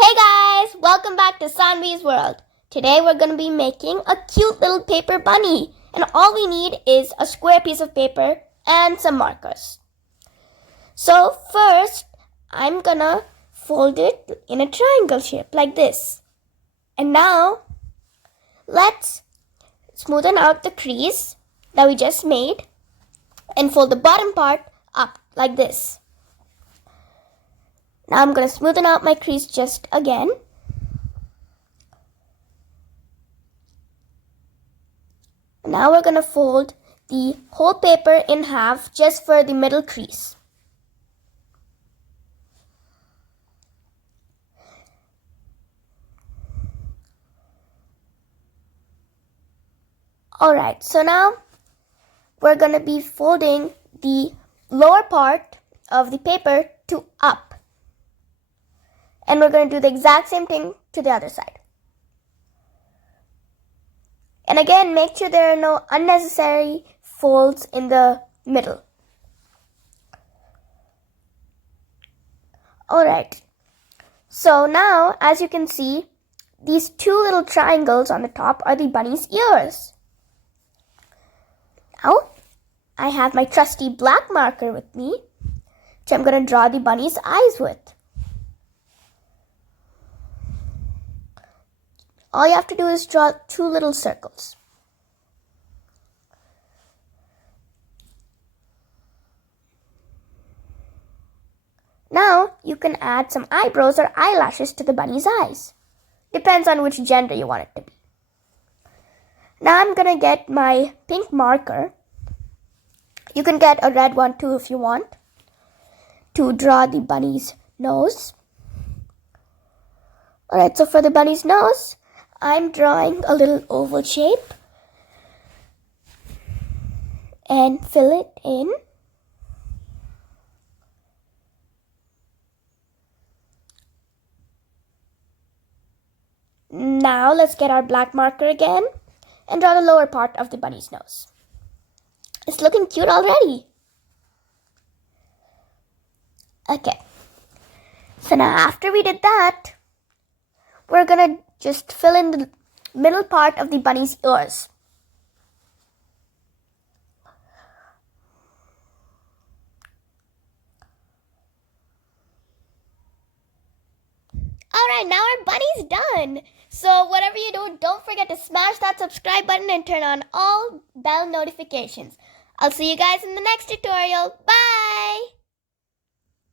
Hey guys, welcome back to Sanvi's World. Today we're going to be making a cute little paper bunny, and all we need is a square piece of paper and some markers. So first, I'm gonna fold it in a triangle shape like this. And now, let's smoothen out the crease that we just made and fold the bottom part up like this. Now I'm going to smoothen out my crease just again. Now we're going to fold the whole paper in half just for the middle crease. Alright, so now we're going to be folding the lower part of the paper to up. And we're going to do the exact same thing to the other side. And again, make sure there are no unnecessary folds in the middle. Alright, so now as you can see, these two little triangles on the top are the bunny's ears. Now, I have my trusty black marker with me, which I'm going to draw the bunny's eyes with. All you have to do is draw two little circles. Now, you can add some eyebrows or eyelashes to the bunny's eyes. Depends on which gender you want it to be. Now I'm going to get my pink marker. You can get a red one too if you want, to draw the bunny's nose. Alright, so for the bunny's nose, I'm drawing a little oval shape and fill it in. Now let's get our black marker again and draw the lower part of the bunny's nose. It's looking cute already. Okay, so now after we did that, we're gonna just fill in the middle part of the bunny's ears. Alright, now our bunny's done. So whatever you do, don't forget to smash that subscribe button and turn on all bell notifications. I'll see you guys in the next tutorial. Bye!